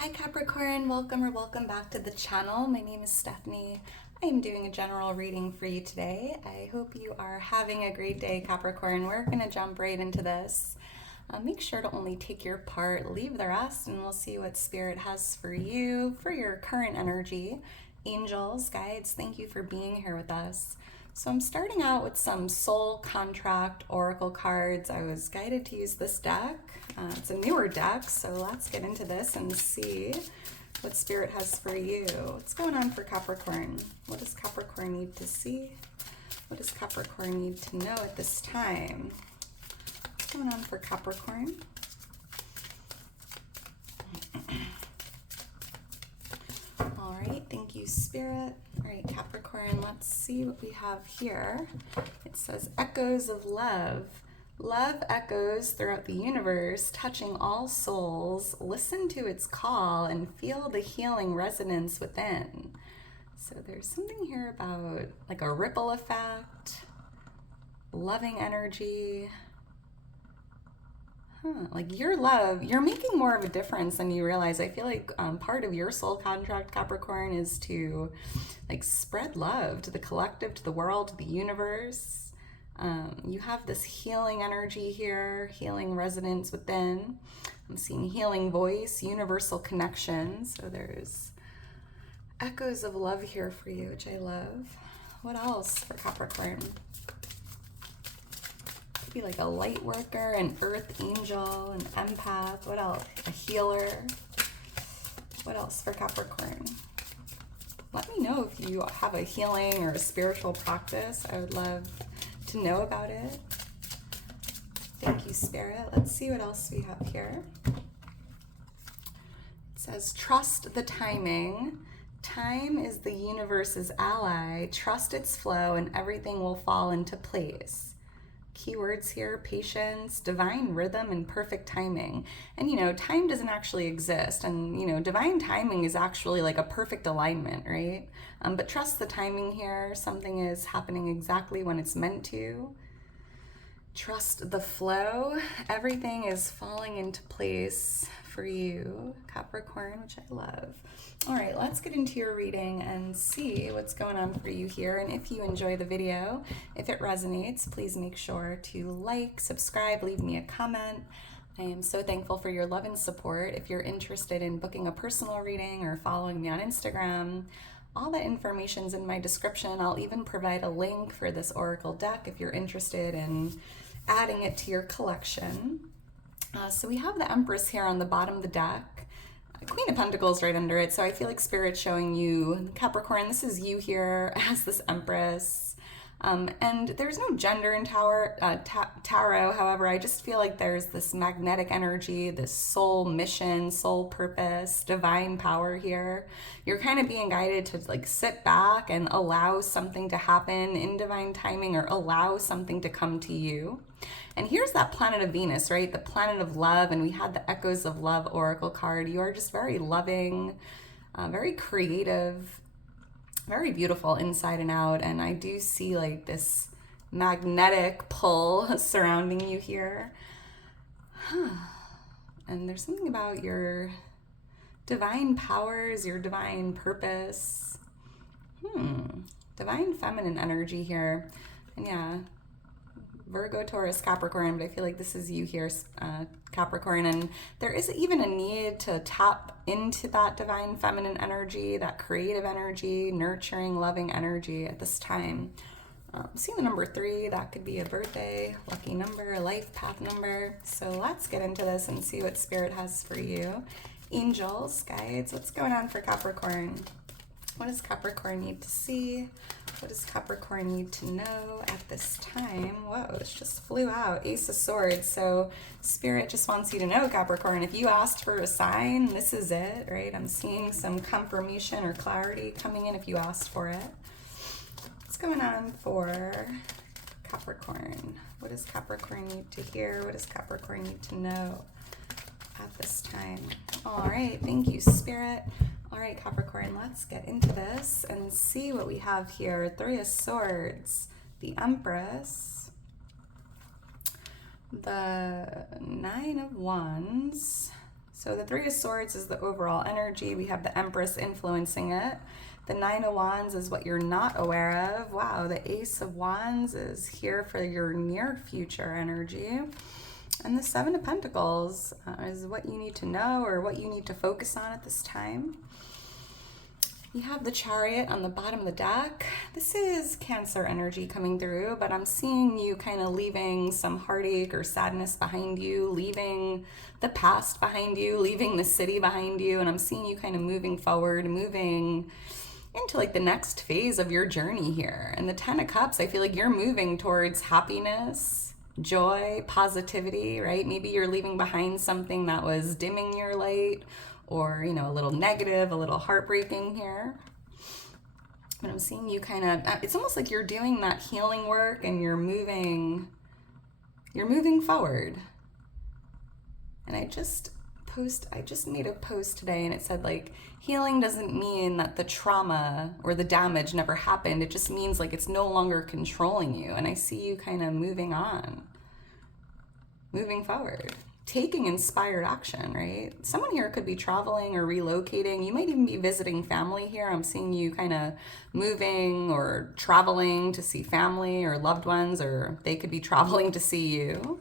Hi Capricorn, welcome or welcome back to the channel. My name is Stephanie. I am doing a general reading for you today. I hope you are having a great day, Capricorn. We're going to jump right into this. Make sure to only take your part, leave the rest, and we'll see what Spirit has for you, for your current energy. Angels, guides, thank you for being here with us. So I'm starting out with some soul contract oracle cards. I was guided to use this deck. It's a newer deck, so let's get into this and see what Spirit has for you. What's going on for Capricorn? What does Capricorn need to see? What does Capricorn need to know at this time? What's going on for Capricorn? All right, thank you, Spirit. All right, Capricorn, let's see what we have here. It says, echoes of love. Love echoes throughout the universe, touching all souls. Listen to its call and feel the healing resonance within. So there's something here about like a ripple effect, loving energy. Like your love, you're making more of a difference than you realize. I feel like part of your soul contract, Capricorn, is to like spread love to the collective, to the world, to the universe. You have this healing energy here, healing resonance within. I'm seeing healing voice, universal connection. So there's echoes of love here for you, which I love. What else for Capricorn? Could be like a light worker, an earth angel, an empath. What else? A healer. What else for Capricorn? Let me know if you have a healing or a spiritual practice. I would love to know about it. Thank you, Spirit. Let's see what else we have here. It says, trust the timing. Time is the universe's ally. Trust its flow and everything will fall into place. Keywords here, patience, divine rhythm, and perfect timing. And, you know, time doesn't actually exist. And, you know, divine timing is actually like a perfect alignment, right? But trust the timing here. Something is happening exactly when it's meant to. Trust the flow. Everything is falling into place for you, Capricorn, which I love. All right, let's get into your reading and see what's going on for you here. And if you enjoy the video, if it resonates, please make sure to like, subscribe, leave me a comment. I am so thankful for your love and support. If you're interested in booking a personal reading or following me on Instagram, all the information's in my description. I'll even provide a link for this oracle deck if you're interested in adding it to your collection. So we have the Empress here on the bottom of the deck. Queen of Pentacles right under it. So I feel like Spirit's showing you, Capricorn, this is you here as this Empress. And there's no gender in tarot. However, I just feel like there's this magnetic energy, this soul mission, soul purpose, divine power here. You're kind of being guided to like sit back and allow something to happen in divine timing, or allow something to come to you. And here's that planet of Venus, right? The planet of love. And we had the Echoes of Love oracle card. You are just very loving, very creative, very beautiful inside and out. And I do see like this magnetic pull surrounding you here. And there's something about your divine powers, your divine purpose. Divine feminine energy here. And yeah, Virgo, Taurus, Capricorn, but I feel like this is you here, Capricorn, and there is even a need to tap into that divine feminine energy, that creative energy, nurturing, loving energy at this time. Seeing the number 3, that could be a birthday, lucky number, a life path number. So let's get into this and see what Spirit has for you. Angels, guides, what's going on for Capricorn? What does Capricorn need to see? What does Capricorn need to know at this time? Whoa, it just flew out. Ace of Swords. So Spirit just wants you to know, Capricorn, if you asked for a sign, this is it, right? I'm seeing some confirmation or clarity coming in if you asked for it. What's going on for Capricorn? What does Capricorn need to hear? What does Capricorn need to know at this time? All right, thank you, Spirit. All right, Capricorn, let's get into this and see what we have here. 3 of Swords, the Empress, the 9 of Wands, So So the Three of Swords is the overall energy. We have the Empress influencing it. The Nine of Wands is what you're not aware of. Wow, the Ace of Wands is here for your near future energy. And the Seven of Pentacles is what you need to know or what you need to focus on at this time. You have the Chariot on the bottom of the deck. This is Cancer energy coming through, but I'm seeing you kind of leaving some heartache or sadness behind you, leaving the past behind you, leaving the city behind you, and I'm seeing you kind of moving forward, moving into like the next phase of your journey here. And the Ten of Cups, I feel like you're moving towards happiness, joy, positivity, right? Maybe you're leaving behind something that was dimming your light, or, you know, a little negative, a little heartbreaking here. But I'm seeing you kind of, it's almost like you're doing that healing work and you're moving forward. And I just made a post today and it said like, healing doesn't mean that the trauma or the damage never happened. It just means like it's no longer controlling you. And I see you kind of moving on, moving forward, taking inspired action, right? Someone here could be traveling or relocating. You might even be visiting family here. I'm seeing you kind of moving or traveling to see family or loved ones, or they could be traveling to see you.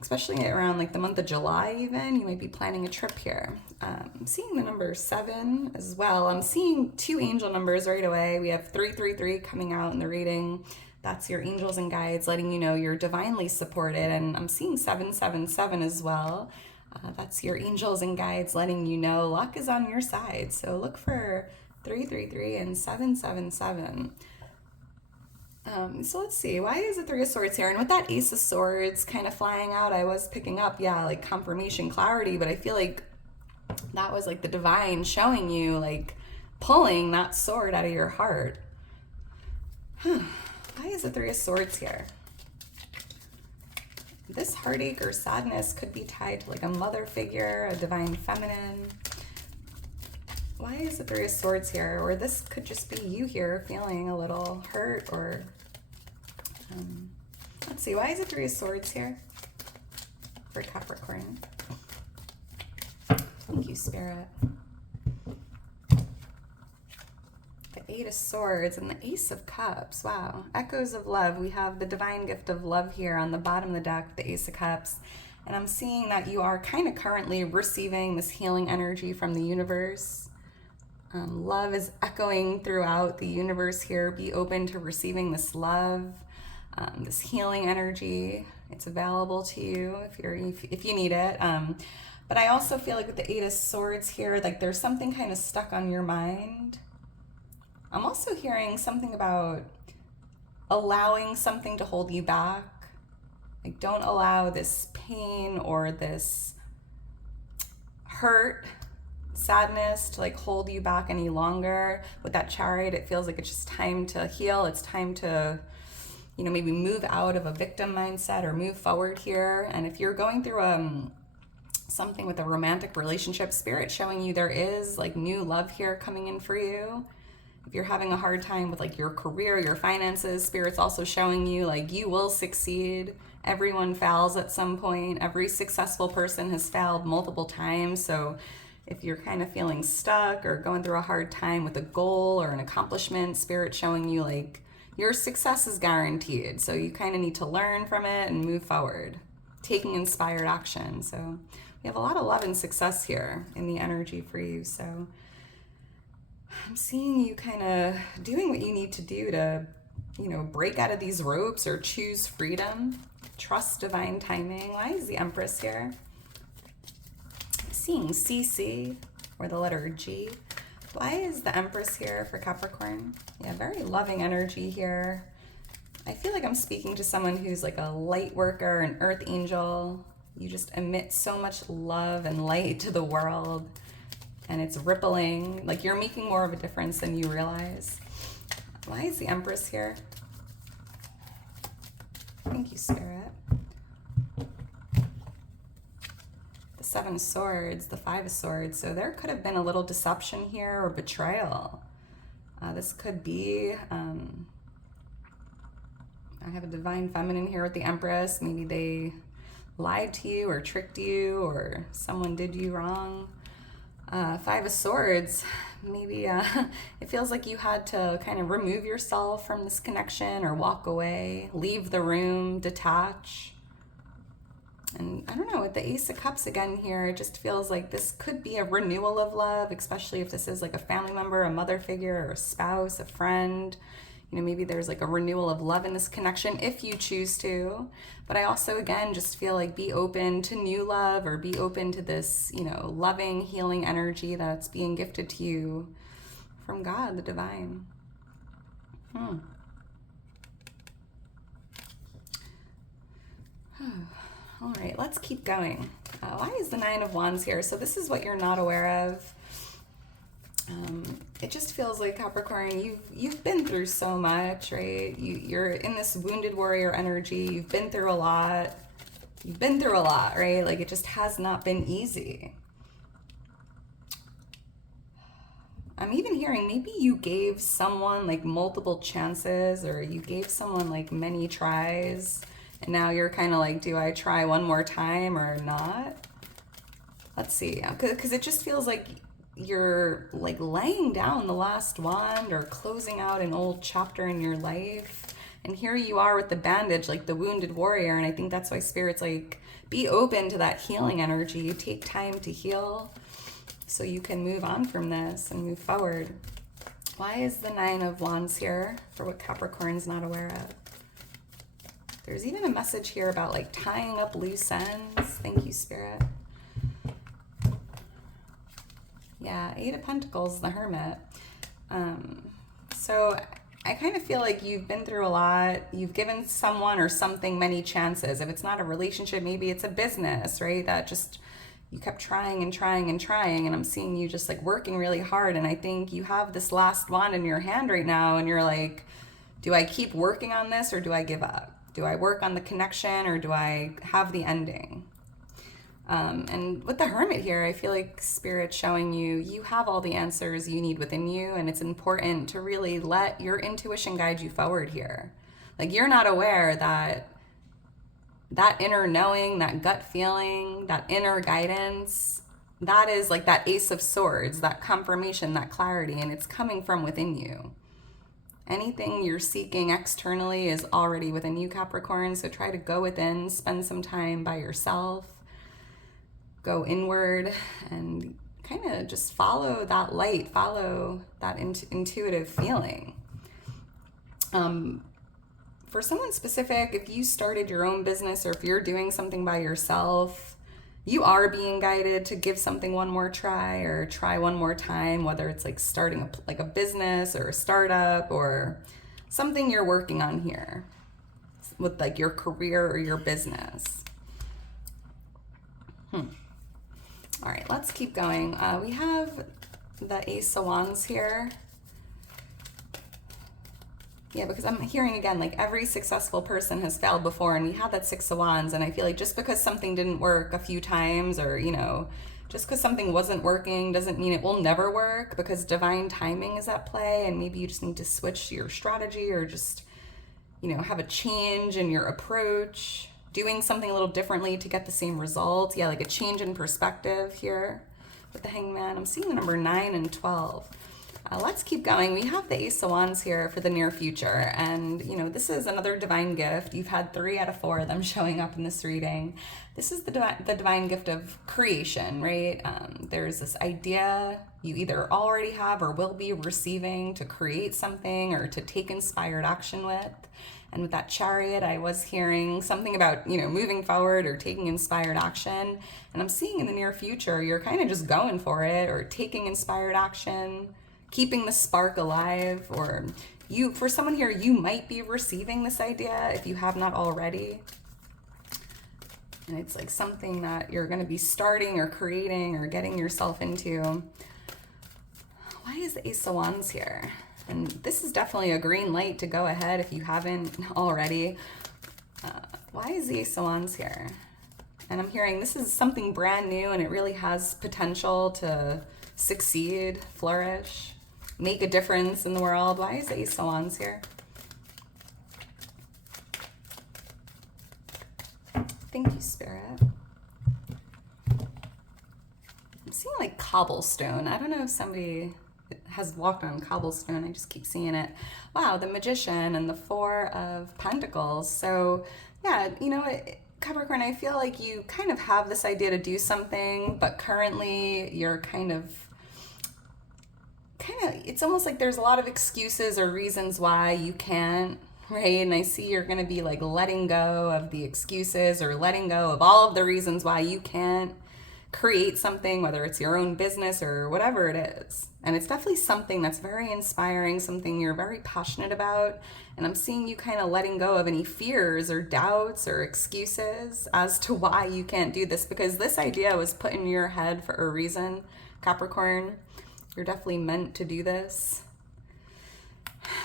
Especially around like the month of July even, you might be planning a trip here. I'm seeing the number 7 as well. I'm seeing 2 angel numbers right away. We have 333 coming out in the reading. That's your angels and guides letting you know you're divinely supported. And I'm seeing 777 as well. That's your angels and guides letting you know luck is on your side. So look for 333 and 777. So let's see, why is the Three of Swords here? And with that Ace of Swords kind of flying out, I was picking up, yeah, like confirmation, clarity, but I feel like that was like the divine showing you, like pulling that sword out of your heart. Why is the Three of Swords here? This heartache or sadness could be tied to like a mother figure, a divine feminine. Why is the Three of Swords here? Or this could just be you here feeling a little hurt or, let's see, why is the Three of Swords here for Capricorn? Thank you, Spirit. The Eight of Swords and the Ace of Cups. Wow. Echoes of love. We have the divine gift of love here on the bottom of the deck, the Ace of Cups. And I'm seeing that you are kind of currently receiving this healing energy from the universe. Love is echoing throughout the universe here. Be open to receiving this love, this healing energy. It's available to you if you need it. But I also feel like with the Eight of Swords here, like there's something kind of stuck on your mind. I'm also hearing something about allowing something to hold you back. Like don't allow this pain or this hurt, sadness to like hold you back any longer. With that Chariot, it feels like it's just time to heal. It's time to, you know, maybe move out of a victim mindset or move forward here. And if you're going through something with a romantic relationship, Spirit showing you there is like new love here coming in for you. If you're having a hard time with like your career, your finances, Spirit's also showing you like you will succeed. Everyone fails at some point. Every successful person has failed multiple times. So if you're kind of feeling stuck or going through a hard time with a goal or an accomplishment, Spirit showing you like your success is guaranteed. So you kind of need to learn from it and move forward, taking inspired action. So we have a lot of love and success here in the energy for you. So I'm seeing you kind of doing what you need to do to, you know, break out of these ropes or choose freedom, trust divine timing. Why is the Empress here? Seeing CC or the letter G. Why is the Empress here for Capricorn? Yeah, very loving energy here. I feel like I'm speaking to someone who's like a light worker, an earth angel. You just emit so much love and light to the world and it's rippling. Like you're making more of a difference than you realize. Why is the Empress here? Thank you, Spirit. Seven of Swords, the Five of Swords. So there could have been a little deception here or betrayal. This could be, I have a divine feminine here with the Empress. Maybe they lied to you or tricked you or someone did you wrong. Five of Swords, maybe it feels like you had to kind of remove yourself from this connection or walk away, leave the room, detach. And I don't know, with the Ace of Cups again here, it just feels like this could be a renewal of love, especially if this is like a family member, a mother figure, or a spouse, a friend. You know, maybe there's like a renewal of love in this connection if you choose to. But I also, again, just feel like be open to new love or be open to this, you know, loving, healing energy that's being gifted to you from God, the divine. All right, let's keep going. Why is the Nine of Wands here? So this is what you're not aware of. It just feels like, Capricorn, you've been through so much, right? You're in this wounded warrior energy. You've been through a lot. You've been through a lot, right? Like, it just has not been easy. I'm even hearing maybe you gave someone like multiple chances, or you gave someone like many tries, and now you're kind of like, do I try one more time or not? Let's see, because it just feels like you're like laying down the last wand or closing out an old chapter in your life. And here you are with the bandage, like the wounded warrior. And I think that's why Spirit's like, be open to that healing energy. Take time to heal so you can move on from this and move forward. Why is the Nine of Wands here for what Capricorn's not aware of? There's even a message here about like tying up loose ends. Thank you, Spirit. Yeah, Eight of Pentacles, the Hermit. So I kind of feel like you've been through a lot. You've given someone or something many chances. If it's not a relationship, maybe it's a business, right? That just, you kept trying and trying and trying, and I'm seeing you just like working really hard. And I think you have this last wand in your hand right now, and you're like, do I keep working on this or do I give up? Do I work on the connection or do I have the ending? And with the Hermit here, I feel like Spirit's showing you have all the answers you need within you, and it's important to really let your intuition guide you forward here. Like, you're not aware that that inner knowing, that gut feeling, that inner guidance, that is like that Ace of Swords, that confirmation, that clarity, and it's coming from within you. Anything you're seeking externally is already within you, Capricorn, so try to go within, spend some time by yourself. Go inward and kind of just follow that light, follow that intuitive feeling. For someone specific, if you started your own business or if you're doing something by yourself, you are being guided to give something one more try or try one more time, whether it's like starting a business or a startup or something you're working on here with like your career or your business. All right, let's keep going. We have the Ace of Wands here. Yeah, because I'm hearing again, like every successful person has failed before, and we had that Six of Wands, and I feel like just because something didn't work a few times, or, you know, just because something wasn't working doesn't mean it will never work, because divine timing is at play, and maybe you just need to switch your strategy or just, you know, have a change in your approach. Doing something a little differently to get the same result. Yeah, like a change in perspective here with the Hangman. I'm seeing the number 9 and 12. Let's keep going. We have the Ace of Wands here for the near future. And, you know, this is another divine gift. You've had 3 out of 4 of them showing up in this reading. This is the divine gift of creation, right? There's this idea you either already have or will be receiving to create something or to take inspired action with. And with that Chariot, I was hearing something about, you know, moving forward or taking inspired action. And I'm seeing in the near future, you're kind of just going for it or taking inspired action, keeping the spark alive. Or you, for someone here, you might be receiving this idea if you have not already. And it's like something that you're going to be starting or creating or getting yourself into. Why is the Ace of Wands here? And this is definitely a green light to go ahead if you haven't already. Why is the Ace of Wands here? And I'm hearing this is something brand new and it really has potential to succeed, flourish, make a difference in the world. Why is the Ace of Wands here? Thank you, Spirit. I'm seeing like cobblestone. I don't know if somebody has walked on cobblestone. I just keep seeing it. Wow, the Magician and the Four of Pentacles. So yeah, you know, Capricorn, I feel like you kind of have this idea to do something, but currently you're kind of, it's almost like there's a lot of excuses or reasons why you can't, right? And I see you're going to be like letting go of the excuses or letting go of all of the reasons why you can't create something, whether it's your own business or whatever it is. And it's definitely something that's very inspiring, something you're very passionate about. And I'm seeing you kind of letting go of any fears or doubts or excuses as to why you can't do this, because this idea was put in your head for a reason, Capricorn. You're definitely meant to do this.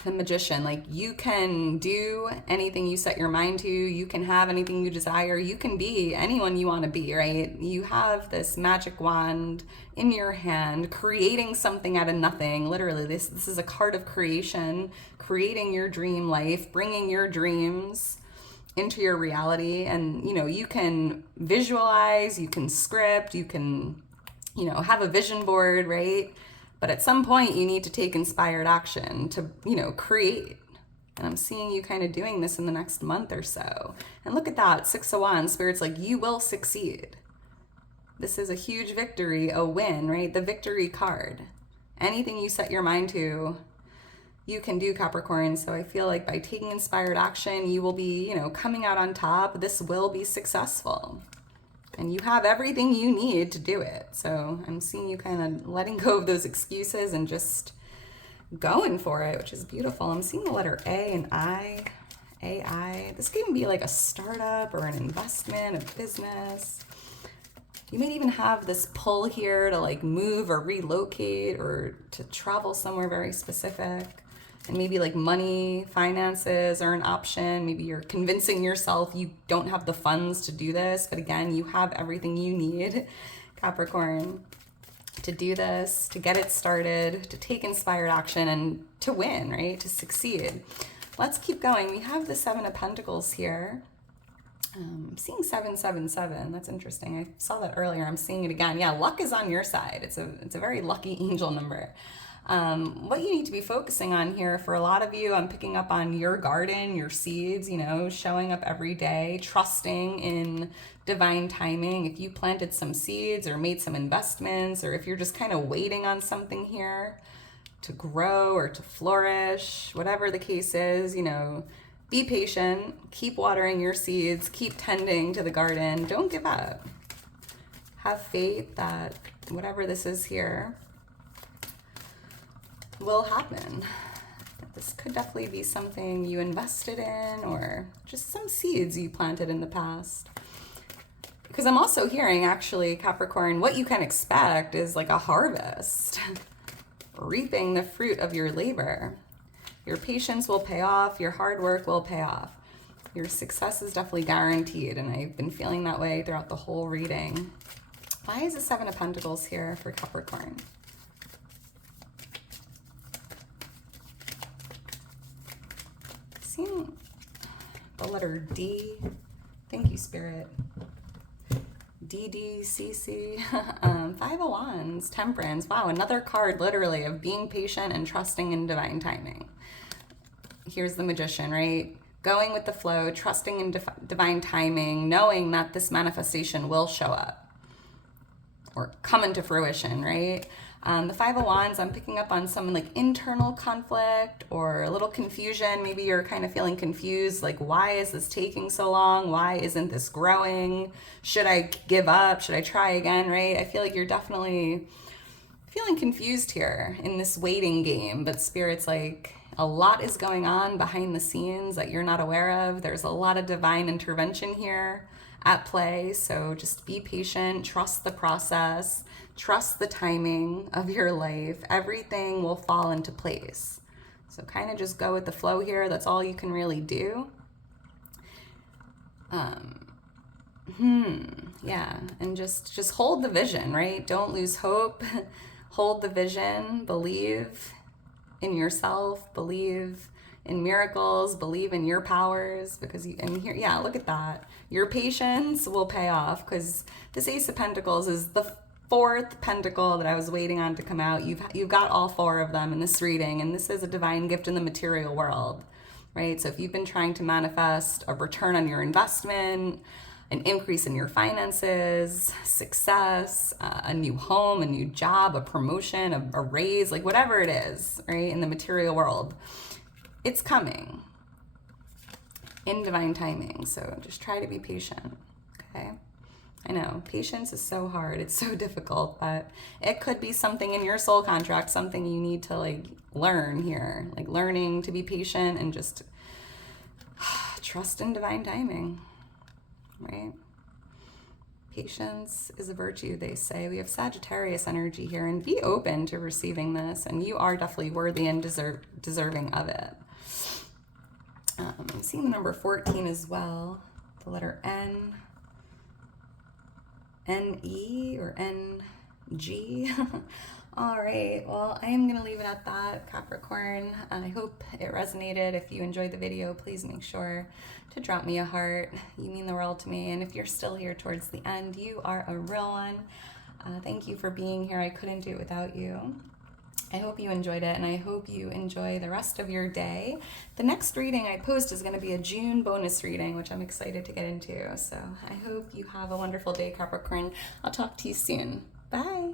The Magician, like you can do anything you set your mind to, you can have anything you desire, you can be anyone you want to be, right? You have this magic wand in your hand, creating something out of nothing. Literally, this is a card of creation, creating your dream life, bringing your dreams into your reality. And, you know, you can visualize, you can script, you can, you know, have a vision board, right? But at some point you need to take inspired action to, you know, create. And I'm seeing you kind of doing this in the next month or so. And look at that, 6 of Wands, Spirit's like, you will succeed. This is a huge victory, a win, right? The victory card. Anything you set your mind to, you can do, Capricorn. So I feel like by taking inspired action, you will be, you know, coming out on top. This will be successful. And you have everything you need to do it. So I'm seeing you kind of letting go of those excuses and just going for it, which is beautiful. I'm seeing the letter A and I, AI. This could even be like a startup or an investment, a business. You may even have this pull here to like move or relocate or to travel somewhere very specific. And maybe like money, finances are an option. Maybe you're convincing yourself you don't have the funds to do this. But again, you have everything you need, Capricorn, to do this, to get it started, to take inspired action and to win, right? To succeed. Let's keep going. We have the 7 of Pentacles here. I'm seeing 777. That's interesting. I saw that earlier. I'm seeing it again. Yeah, luck is on your side. It's a very lucky angel number. What you need to be focusing on here for a lot of you, I'm picking up on your garden, your seeds, you know, showing up every day, trusting in divine timing. If you planted some seeds or made some investments, or if you're just kind of waiting on something here to grow or to flourish, whatever the case is, you know, be patient, keep watering your seeds, keep tending to the garden, don't give up. Have faith that whatever this is here will happen. This could definitely be something you invested in or just some seeds you planted in the past. Because I'm also hearing, actually, Capricorn, what you can expect is like a harvest, reaping the fruit of your labor. Your patience will pay off, your hard work will pay off. Your success is definitely guaranteed, and I've been feeling that way throughout the whole reading. Why is the 7 of Pentacles here for Capricorn? Seeing the letter D. Thank you, Spirit. DDCC. 5 of Wands, Temperance. Wow, another card literally of being patient and trusting in divine timing. Here's the Magician, right? Going with the flow, trusting in divine timing, knowing that this manifestation will show up or come into fruition, right? The 5 of Wands, I'm picking up on some like internal conflict or a little confusion. Maybe you're kind of feeling confused, like, why is this taking so long? Why isn't this growing? Should I give up? Should I try again, right? I feel like you're definitely feeling confused here in this waiting game, but Spirit's like, a lot is going on behind the scenes that you're not aware of. There's a lot of divine intervention here at play. So just be patient, trust the process, trust the timing of your life. Everything will fall into place. So kind of just go with the flow here. That's all you can really do. Yeah, and just hold the vision, right? Don't lose hope. Hold the vision, believe in yourself, believe in miracles, believe in your powers, because and here, yeah, look at that. Your patience will pay off, because this Ace of Pentacles is the fourth pentacle that I was waiting on to come out. You've got all four of them in this reading, and this is a divine gift in the material world, right? So if you've been trying to manifest a return on your investment, an increase in your finances, success, a new home, a new job, a promotion, a raise, like whatever it is, right, in the material world, it's coming in divine timing. So just try to be patient, okay? I know, patience is so hard. It's so difficult, but it could be something in your soul contract, something you need to like learn here, like learning to be patient and just trust in divine timing, right? Patience is a virtue, they say. We have Sagittarius energy here, and be open to receiving this, and you are definitely worthy and deserving of it. I'm seeing the number 14 as well, the letter N, N-E or N-G. All right, well, I am going to leave it at that, Capricorn. I hope it resonated. If you enjoyed the video, please make sure to drop me a heart. You mean the world to me. And if you're still here towards the end, you are a real one. Thank you for being here. I couldn't do it without you. I hope you enjoyed it, and I hope you enjoy the rest of your day. The next reading I post is going to be a June bonus reading, which I'm excited to get into. So I hope you have a wonderful day, Capricorn. I'll talk to you soon. Bye.